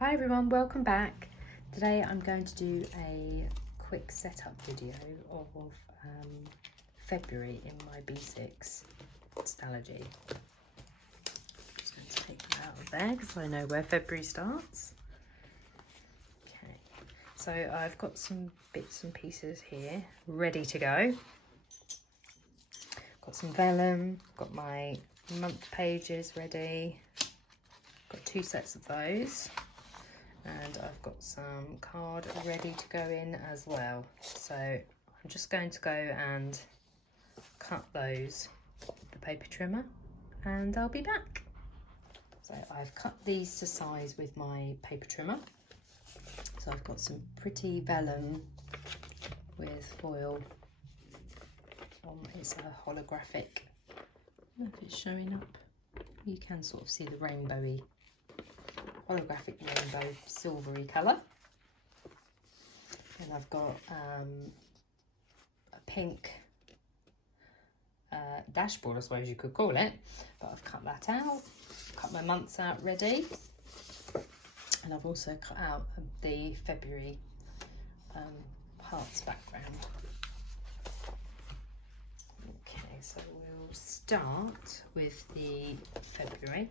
Hi everyone, welcome back. Today I'm going to do a quick setup video of February in my B6 Stalogy. Just going to take them out of there because I know where February starts. Okay, so I've got some bits and pieces here ready to go. Got some vellum, got my month pages ready, got 2 sets of those. And I've got some card ready to go in as well. So I'm just going to go and cut those with the paper trimmer and I'll be back. So I've cut these to size with my paper trimmer. So I've got some pretty vellum with foil on. It's a holographic. I don't know if it's showing up. You can sort of see the rainbowy holographic rainbow silvery colour. And I've got a pink dashboard, I suppose you could call it, but I've cut that out, cut my months out ready, and I've also cut out the February hearts background. Okay, so we'll start with the February.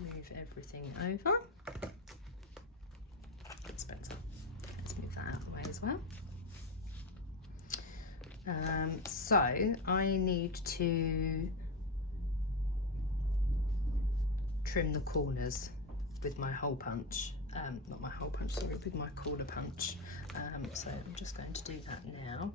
Move everything over. That's better. Let's move that out of the way as well. So I need to trim the corners with my hole punch. Not my hole punch, sorry, with my corner punch. So I'm just going to do that now.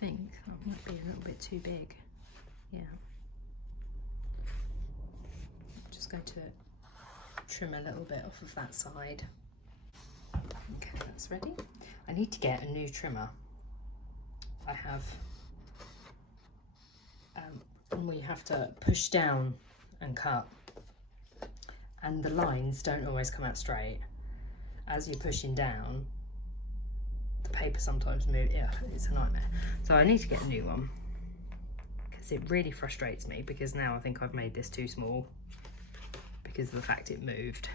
I think that might be a little bit too big. Yeah. I'm just going to trim a little bit off of that side. Okay, that's ready. I need to get a new trimmer. I have, we have to push down and cut, and the lines don't always come out straight. As you're pushing down, the paper sometimes moves. Yeah, it's a nightmare. So I need to get a new one because it really frustrates me, because now I think I've made this too small because of the fact it moved.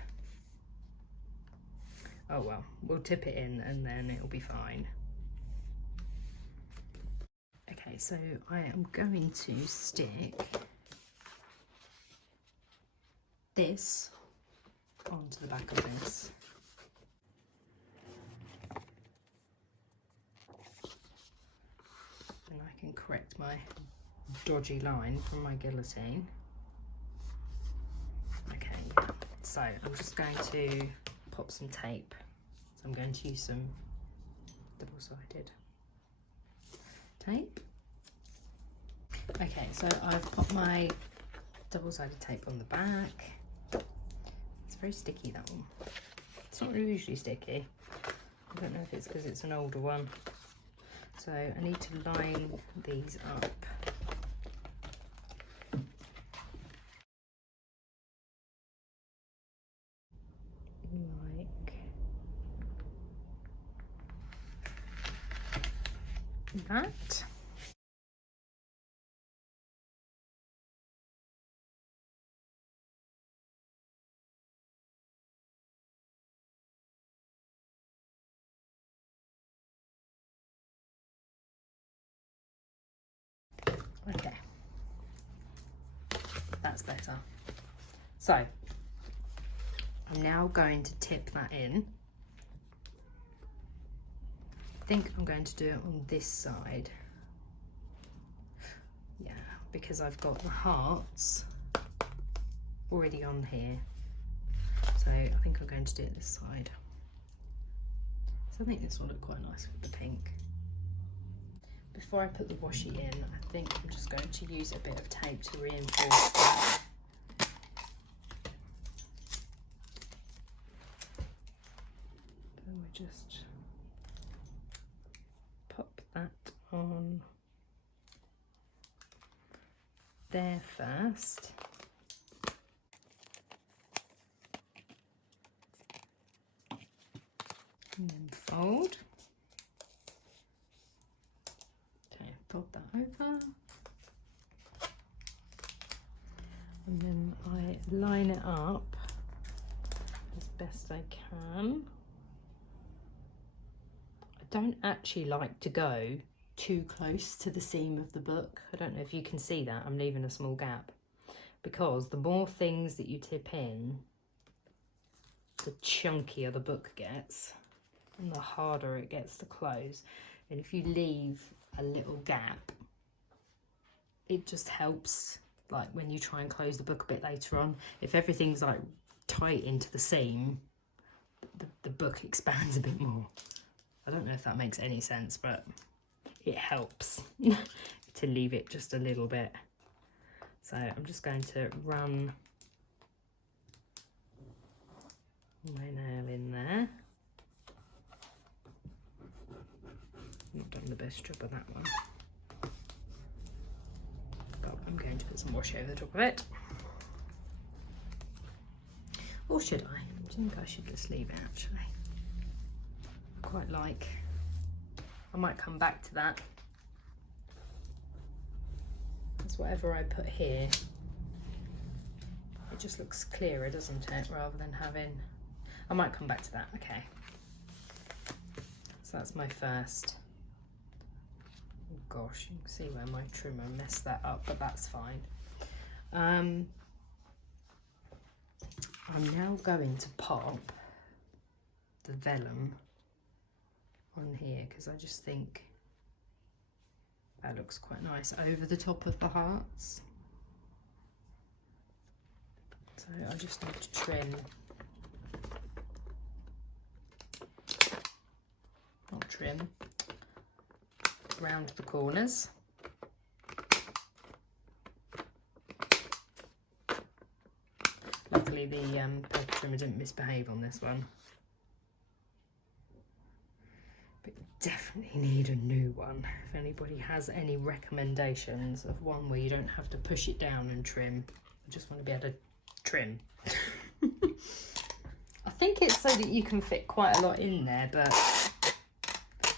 Oh well, we'll tip it in and then it'll be fine. Okay, so I am going to stick this onto the back of this. And I can correct my dodgy line from my guillotine. Okay, yeah. So I'm just going to pop some tape. So I'm going to use some double-sided tape. Okay, so I've popped my double-sided tape on the back. It's very sticky, that one. It's not usually sticky. I don't know if it's because it's an older one. So I need to line these up. Like that. Okay, that's better. So I'm now going to tip that in. I think I'm going to do it on this side. Yeah, because I've got the hearts already on here. So I think I'm going to do it this side. So I think this will look quite nice with the pink. Before I put the washi in, I think I'm just going to use a bit of tape to reinforce that. And we just pop that on there first. And then fold. And then I line it up as best I can. I don't actually like to go too close to the seam of the book. I don't know if you can see that, I'm leaving a small gap, because the more things that you tip in, the chunkier the book gets and the harder it gets to close. And if you leave a little gap, it just helps, like when you try and close the book a bit later on. If everything's like tight into the seam, the book expands a bit more. I don't know if that makes any sense, but it helps to leave it just a little bit. So I'm just going to run my nail in there. Not done the best job of that one, but I'm going to put some washi over the top of it. Or should I? I think I should just leave it actually. I quite like, I might come back to that. Because whatever I put here, it just looks clearer, doesn't it? Rather than having, I might come back to that, okay. So that's my first. Oh gosh, you can see where my trimmer messed that up, but that's fine. I'm now going to pop the vellum on here because I just think that looks quite nice over the top of the hearts. So I just need to trim, not trim, round the corners. Luckily the paper trimmer didn't misbehave on this one. But you definitely need a new one. If anybody has any recommendations of one where you don't have to push it down and trim, I just want to be able to trim. I think it's so that you can fit quite a lot in there, but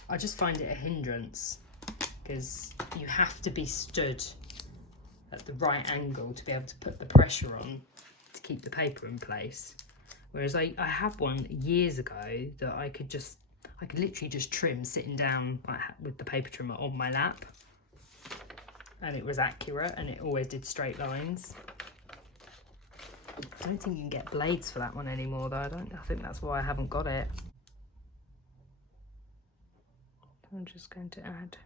I just find it a hindrance because you have to be stood at the right angle to be able to put the pressure on to keep the paper in place. Whereas I had one years ago that I could literally just trim sitting down like, with the paper trimmer on my lap, and it was accurate and it always did straight lines. I don't think you can get blades for that one anymore though. I think that's why I haven't got it. I'm just going to add,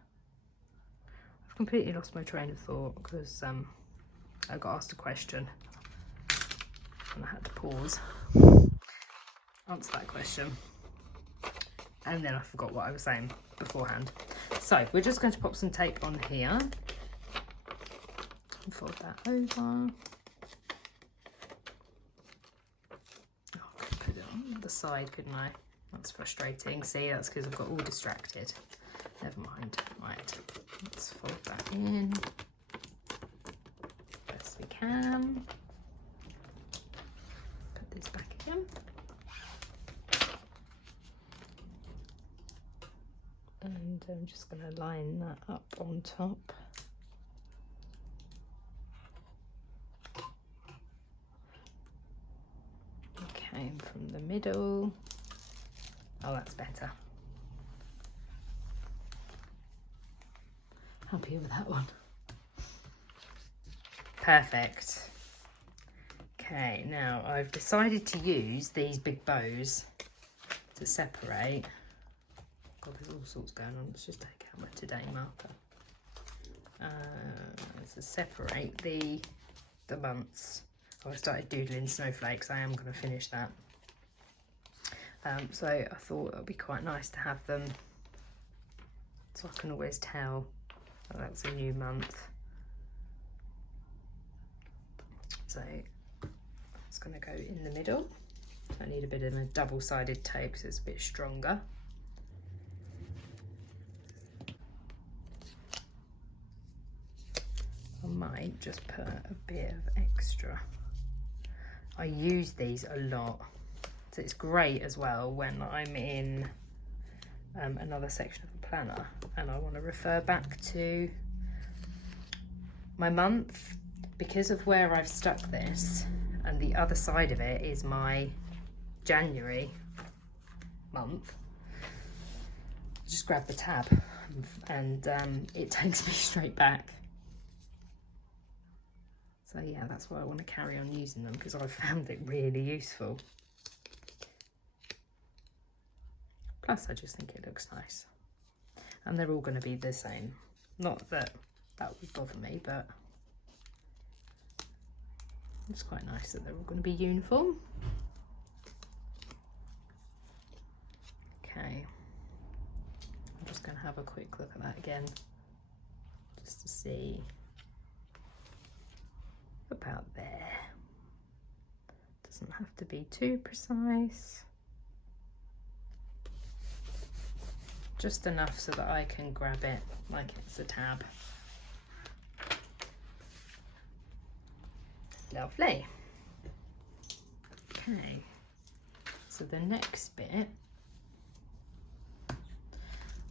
I've completely lost my train of thought because I got asked a question and I had to pause, answer that question, and then I forgot what I was saying beforehand. So we're just going to pop some tape on here and fold that over. Oh, I could put it on the side, couldn't I? That's frustrating. See, that's because I've got all distracted. Never mind. Right, let's fold that in best we can. Put this back again. And I'm just going to line that up on top. Okay, and from the middle. Oh, that's better. Happy with that one. Perfect. Okay, now I've decided to use these big bows to separate. God, there's all sorts going on. Let's just take out my today marker. To separate the months. Oh, I started doodling snowflakes. I am going to finish that. So I thought it would be quite nice to have them so I can always tell that that's a new month. So it's going to go in the middle. I need a bit of a double-sided tape so it's a bit stronger. I might just put a bit of extra. I use these a lot. So it's great as well when I'm in another section of the planner and I want to refer back to my month, because of where I've stuck this, and the other side of it is my January month, just grab the tab and it takes me straight back. So yeah, that's why I want to carry on using them, because I found it really useful. Plus I just think it looks nice. And they're all going to be the same. Not that that would bother me, but it's quite nice that they're all going to be uniform. Okay. I'm just going to have a quick look at that again, just to see about there. Doesn't have to be too precise. Just enough so that I can grab it like it's a tab. Lovely. Okay, so the next bit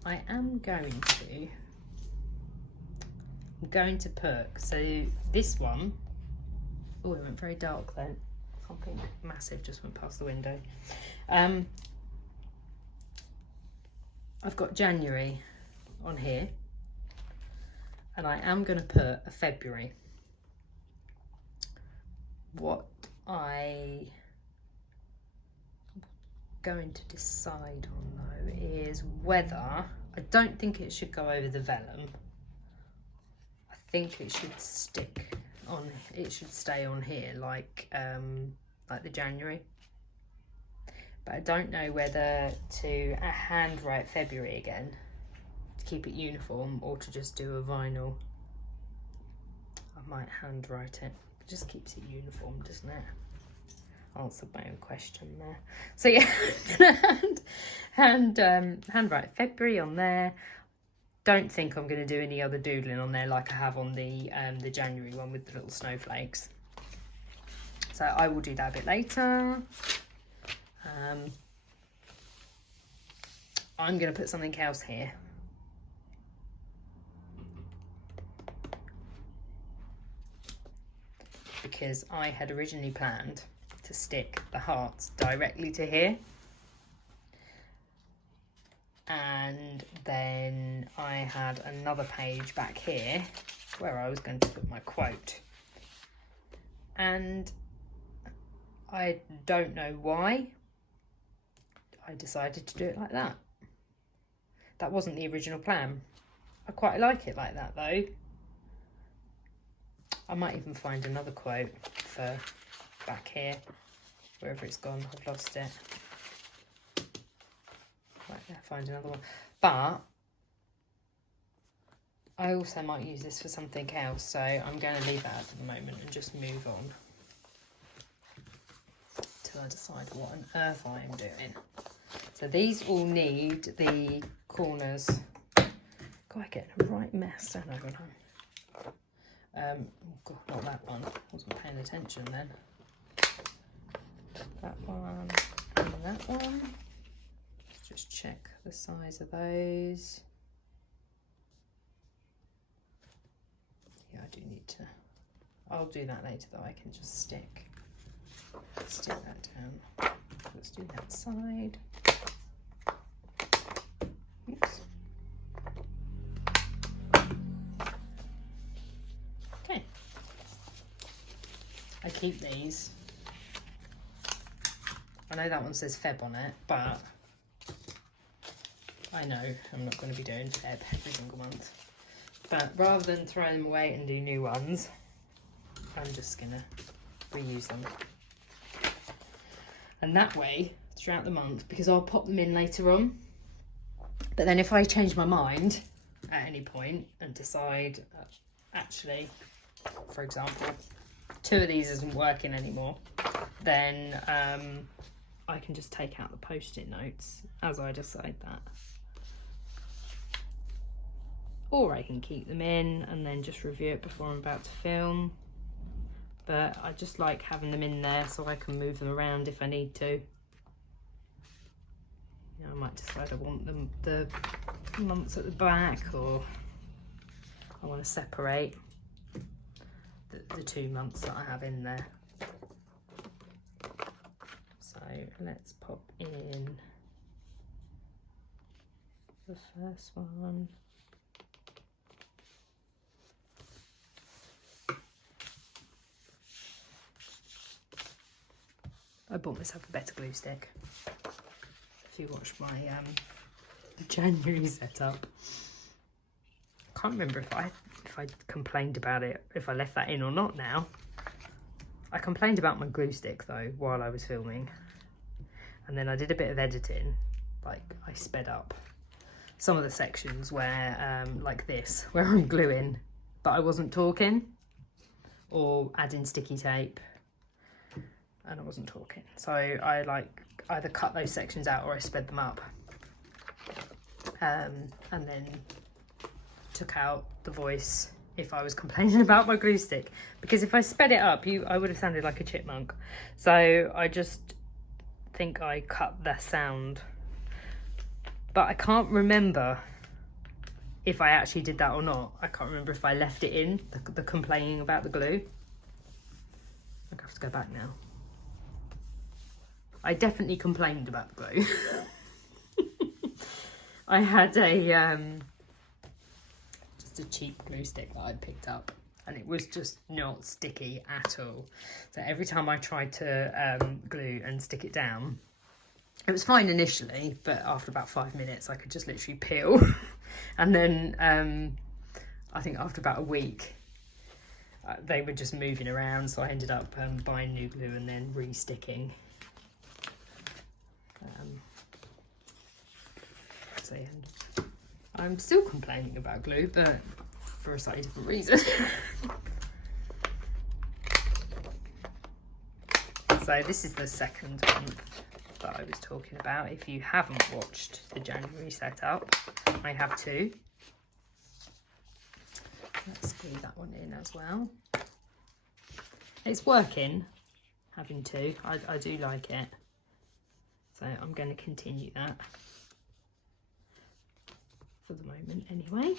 I'm going to put, so this one, oh, it went very dark then. Something massive just went past the window. I've got January on here, and I am going to put a February. What I'm going to decide on though is whether, I don't think it should go over the vellum. I think it should stick on, it should stay on here like the January. But I don't know whether to handwrite February again to keep it uniform, or to just do a vinyl. I might handwrite it. It just keeps it uniform, doesn't it? Answered my own question there. So yeah, handwrite February on there. Don't think I'm going to do any other doodling on there like I have on the January one with the little snowflakes. So I will do that a bit later. I'm going to put something else here. Because I had originally planned to stick the hearts directly to here. And then I had another page back here where I was going to put my quote. And I don't know why I decided to do it like that. That wasn't the original plan. I quite like it like that though. I might even find another quote for back here, wherever it's gone. I've lost it. Right there, find another one. But I also might use this for something else, so I'm going to leave that for the moment and just move on till I decide what on earth I am doing. So these all need the corners. God, I get a right mess, don't I, when I'm oh God, not that one. I wasn't paying attention then. That one and that one. Let's just check the size of those. Yeah, I do need to. I'll do that later though. I can just stick that down. Let's do that side. Oops. Okay. I keep these. I know that one says Feb on it, but I know I'm not going to be doing Feb every single month. But rather than throw them away and do new ones, I'm just going to reuse them. And that way, throughout the month, because I'll pop them in later on. But then if I change my mind at any point and decide, actually, for example, 2 of these isn't working anymore, then I can just take out the post-it notes as I decide that. Or I can keep them in and then just review it before I'm about to film. But I just like having them in there so I can move them around if I need to. You know, I might decide I want them the months at the back, or I want to separate. the 2 months that I have in there. So let's pop in the first one. I bought myself a better glue stick. If you watch my January setup, I can't remember if I complained about it, if I left that in or not now. I complained about my glue stick though while I was filming, and then I did a bit of editing. Like I sped up some of the sections where like this, where I'm gluing but I wasn't talking, or adding sticky tape and I wasn't talking. So I like either cut those sections out or I sped them up, and then took out the voice if I was complaining about my glue stick, because if I sped it up, I would have sounded like a chipmunk. So I just think I cut the sound, but I can't remember if I actually did that or not. I can't remember if I left it in, the complaining about the glue. I have to go back now. I definitely complained about the glue. I had just a cheap glue stick that I'd picked up, and it was just not sticky at all. So every time I tried to glue and stick it down, it was fine initially, but after about 5 minutes I could just literally peel. And then I think after about a week they were just moving around, so I ended up buying new glue and then re-sticking. So yeah, I'm still complaining about glue, but for a slightly different reason. So this is the second month that I was talking about. If you haven't watched the January setup, I have 2. Let's glue that one in as well. It's working, having 2. I do like it. So I'm going to continue that for the moment anyway.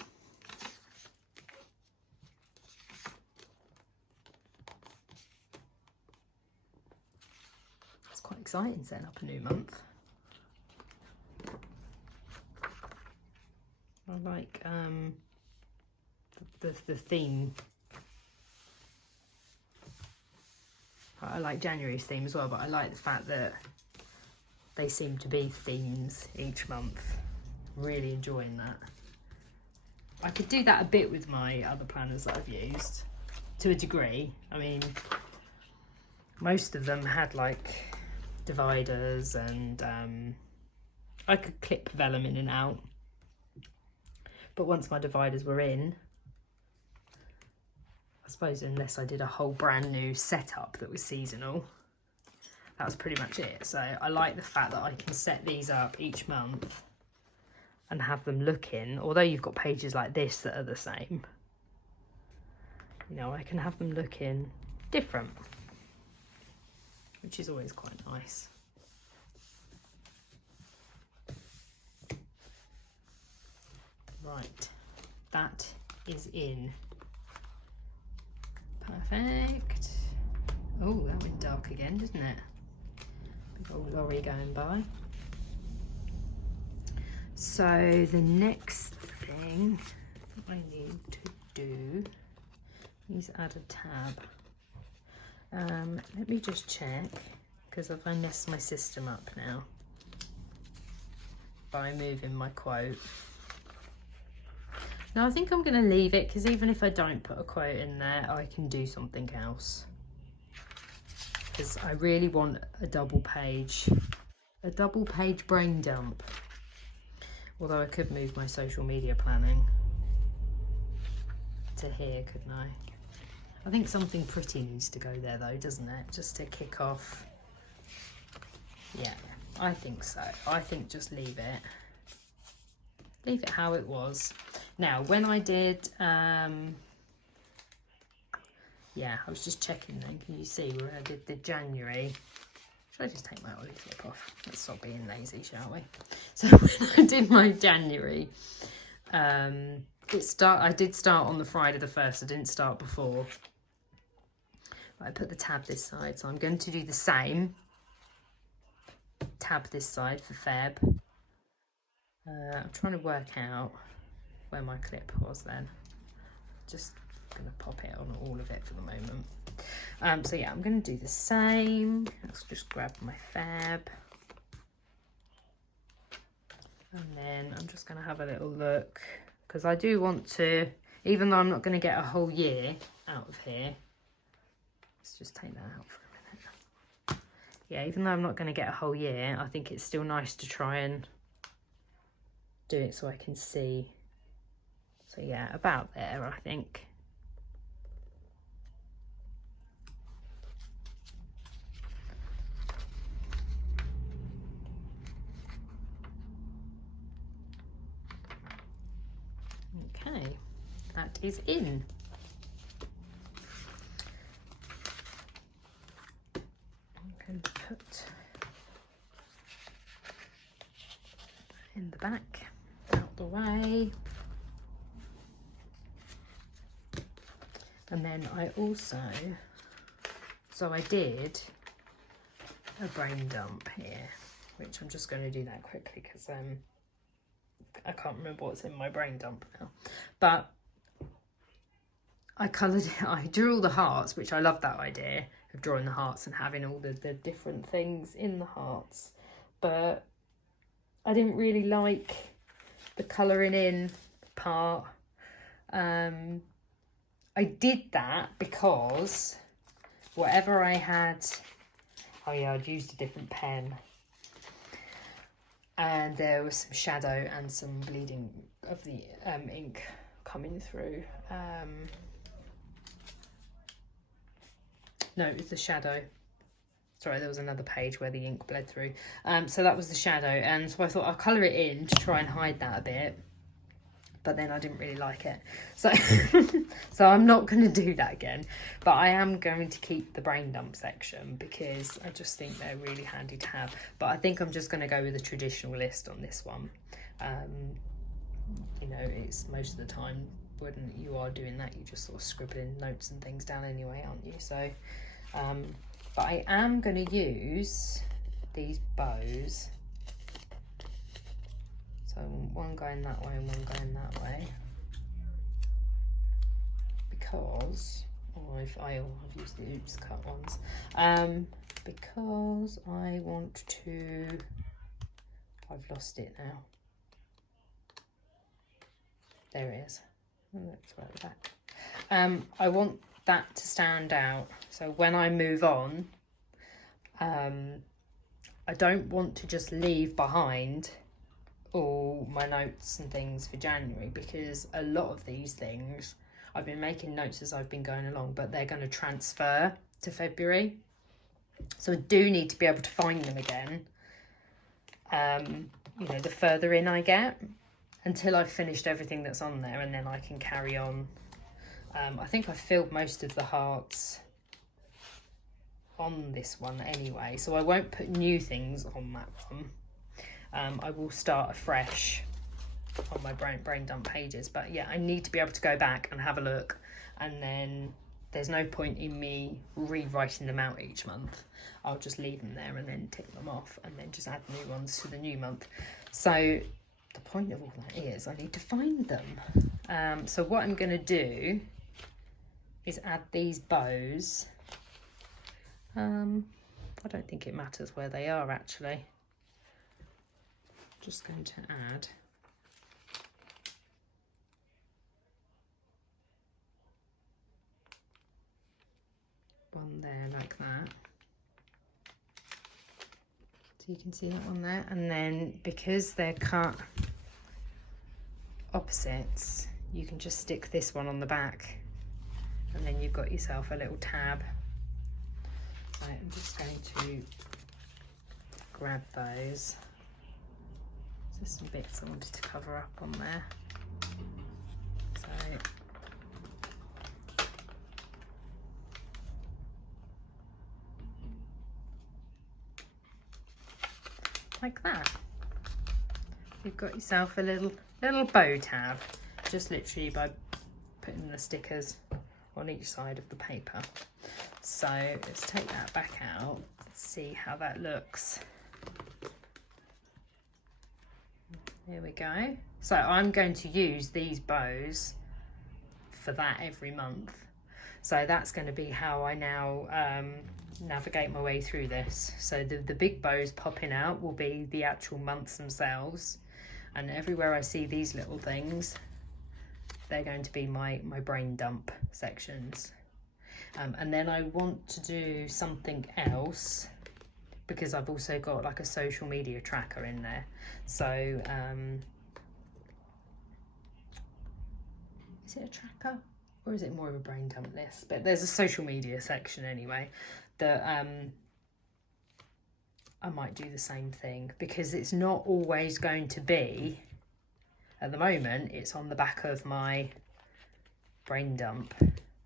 It's quite exciting setting up a new month. I like the theme. I like January's theme as well, but I like the fact that they seem to be themes each month. Really enjoying that. I could do that a bit with my other planners that I've used, to a degree. I mean, most of them had like dividers, and I could clip vellum in and out. But once my dividers were in, I suppose unless I did a whole brand new setup that was seasonal, that was pretty much it. So I like the fact that I can set these up each month and have them looking, although you've got pages like this that are the same, you know, I can have them looking different, which is always quite nice. Right, that is in. Perfect. Oh, that went dark again, didn't it? Big old lorry going by. So the next thing I need to do is add a tab. Let me just check, because I messed my system up now by moving my quote. Now I think I'm going to leave it, because even if I don't put a quote in there, I can do something else. Because I really want a double page brain dump. Although I could move my social media planning to here, couldn't I? I think something pretty needs to go there though, doesn't it? Just to kick off. Yeah, I think so. I think just leave it. Leave it how it was. Now, when I did, yeah, I was just checking then. Can you see where I did the January? Should I just take my ollie flip off? Let's stop being lazy, shall we? So when I did my January, I did start on the Friday the 1st. I didn't start before. I put the tab this side, so I'm going to do the same. Tab this side for Feb. I'm trying to work out where my clip was then. Just gonna pop it on all of it for the moment. So yeah, I'm gonna do the same. Let's just grab my Feb. And then I'm just gonna have a little look, because I do want to, even though I'm not gonna get a whole year out of here, let's just take that out for a minute. Yeah, even though I'm not gonna get a whole year, I think it's still nice to try and do it so I can see. So yeah, about there, I think. Okay, that is in. I'm going to put in the back, out the way. And then I also, so I did a brain dump here, which I'm just going to do that quickly because I can't remember what's in my brain dump now. But I coloured it, I drew all the hearts, which I love that idea of drawing the hearts and having all the different things in the hearts. But I didn't really like the colouring in part. I did that because whatever I had, oh yeah, I'd used a different pen. And there was some shadow and some bleeding of the ink coming through. No, it was the shadow. Sorry, there was another page where the ink bled through. So that was the shadow. And so I thought I'll colour it in to try and hide that a bit. But then I didn't really like it. So, so I'm not going to do that again. But I am going to keep the brain dump section because I just think they're really handy to have. But I think I'm just going to go with a traditional list on this one. You know, it's most of the time when you are doing that, you just sort of scribbling notes and things down anyway, aren't you? So, but I am going to use these bows. So one going that way and one going that way, because I've used the oops cut ones, because I want to, I've lost it now, there it is, let's right back. I want that to stand out, so when I move on, I don't want to just leave behind all my notes and things for January, because a lot of these things I've been making notes as I've been going along, but they're going to transfer to February, so I do need to be able to find them again, you know, the further in I get, until I've finished everything that's on there, and then I can carry on. I think I've filled most of the hearts on this one anyway, so I won't put new things on that one. I will start afresh on my brain dump pages, but yeah, I need to be able to go back and have a look, and then there's no point in me rewriting them out each month. I'll just leave them there and then tick them off and then just add new ones to the new month. So the point of all that is I need to find them. So what I'm going to do is add these bows. I don't think it matters where they are actually. Just going to add one there like that, so you can see that one there, and then because they're cut opposites, you can just stick this one on the back, and then you've got yourself a little tab. Right, I'm just going to grab those. There's some bits I wanted to cover up on there. So like that. You've got yourself a little bow tab, just literally by putting the stickers on each side of the paper. So let's take that back out, see how that looks. There we go. So I'm going to use these bows for that every month. So that's going to be how I now navigate my way through this. So the big bows popping out will be the actual months themselves, and everywhere I see these little things, they're going to be my brain dump sections. And then I want to do something else, because I've also got like a social media tracker in there. So is it a tracker or is it more of a brain dump list? But there's a social media section anyway that I might do the same thing, because it's not always going to be, at the moment it's on the back of my brain dump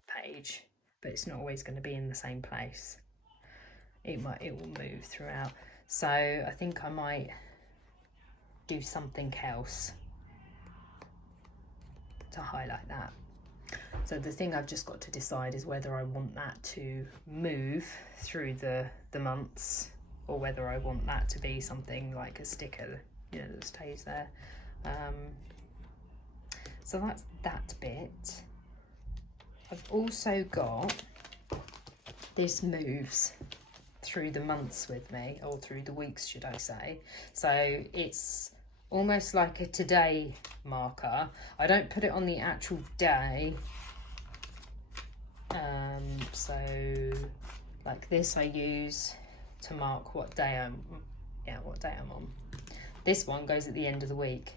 page, but it's not always going to be in the same place. It will move throughout. So I think I might do something else to highlight that. So the thing I've just got to decide is whether I want that to move through the months, or whether I want that to be something like a sticker, you know, that stays there. So that's that bit. I've also got, this moves through the months with me, or through the weeks should I say. So it's almost like a today marker. I don't put it on the actual day. So like this I use to mark what day I'm on. This one goes at the end of the week.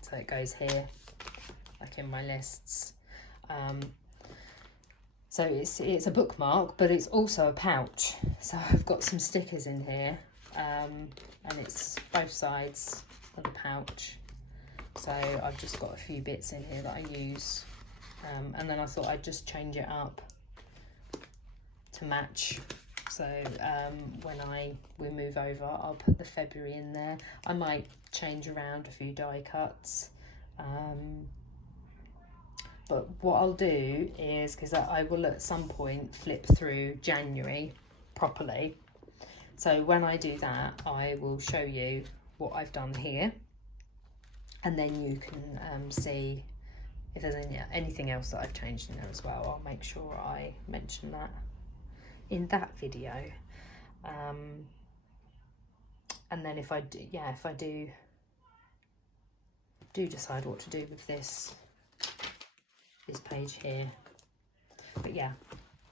So it goes here, like in my lists. So it's a bookmark, but it's also a pouch. So I've got some stickers in here, and it's both sides of the pouch. So I've just got a few bits in here that I use, and then I thought I'd just change it up to match. So when we move over, I'll put the February in there. I might change around a few die cuts. But what I'll do is, because I will at some point flip through January properly. So when I do that, I will show you what I've done here. And then you can see if there's anything else that I've changed in there as well. I'll make sure I mention that in that video. And then if I do decide what to do with this page here, but yeah,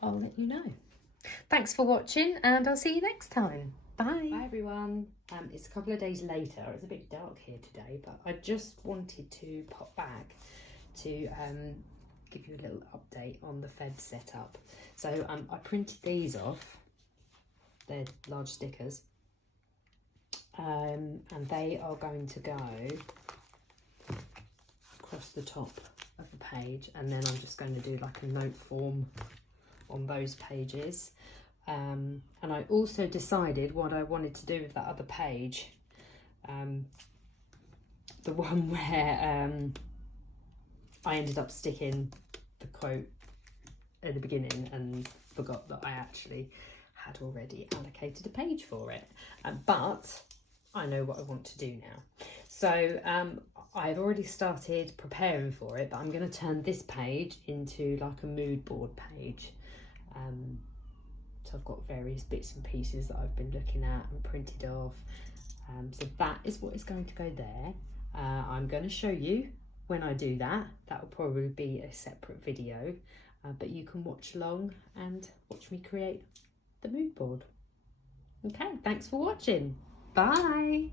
I'll let you know. Thanks for watching, and I'll see you next time. Bye. Bye everyone. It's a couple of days later. It's a bit dark here today, but I just wanted to pop back to give you a little update on the Feb setup. So I printed these off. They're large stickers, and they are going to go across the top of the page, and then I'm just going to do like a note form on those pages. And I also decided what I wanted to do with that other page, the one where I ended up sticking the quote at the beginning and forgot that I actually had already allocated a page for it, but I know what I want to do now. So I've already started preparing for it, but I'm going to turn this page into like a mood board page. So I've got various bits and pieces that I've been looking at and printed off. So that is what is going to go there. I'm going to show you when I do that. That will probably be a separate video, but you can watch along and watch me create the mood board. Okay, thanks for watching. Bye.